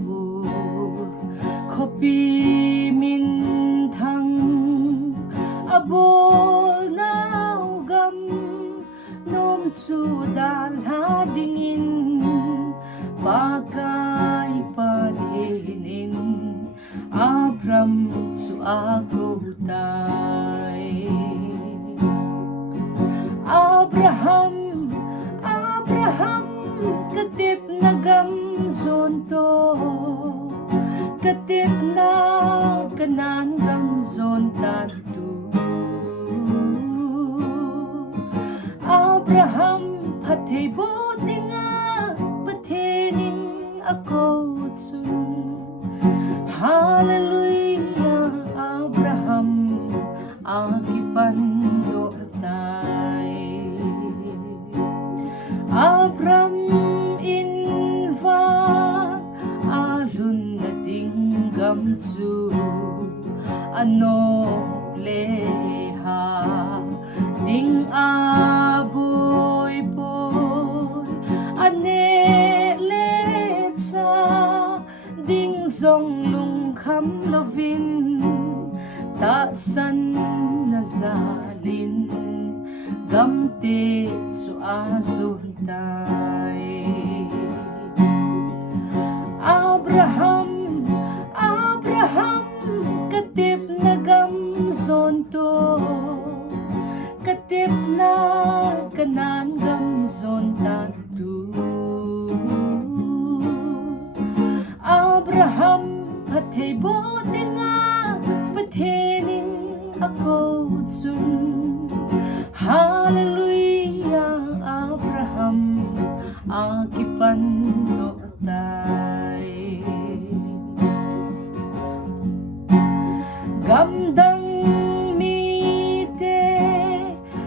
ur kopi mintang abol na ugam nom sudal hadingin bagay padinin Abram su agutay Abraham katip na gamzonto katip na kanan gamzon tatu Abraham patay buti nga patenin ako tsun Hallelujah Abraham agipando tay Abram inva alun na gamsu ano pleha ding aboy boy aneletsa ding zong lung kham lovin ta san nazalin gamte su azuntai Abraham katip na gamzonto katip na kanan gamzon tatu Abraham patay buti nga patenin ako tsun Hallelujah Abraham agipando tay gamdang mite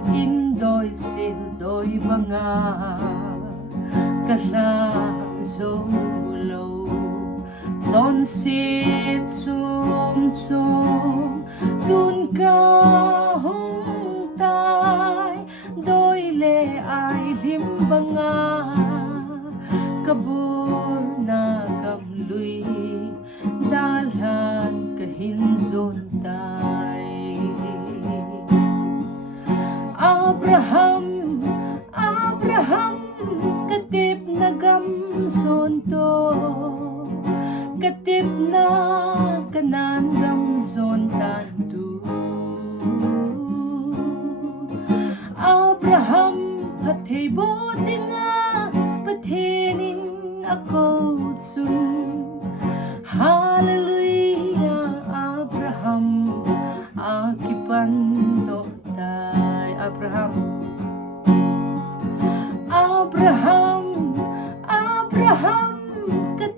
indoy sildoy mga kalazolo sonsit sum dun ka tay doyle ay limbanga kabul na kamluy dalhan kahinzon tay Abraham katip na gamzonto katip na kanan gamzon tatu Abraham patay buti nga patenin ako tsun Hallelujah Abraham agipando tay Abraham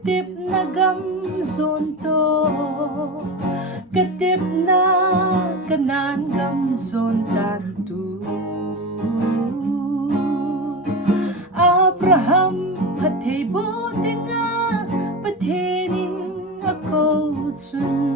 katip na gamzonto katip na kanan gamzon tatu Abraham patay buti nga patenin ako tsun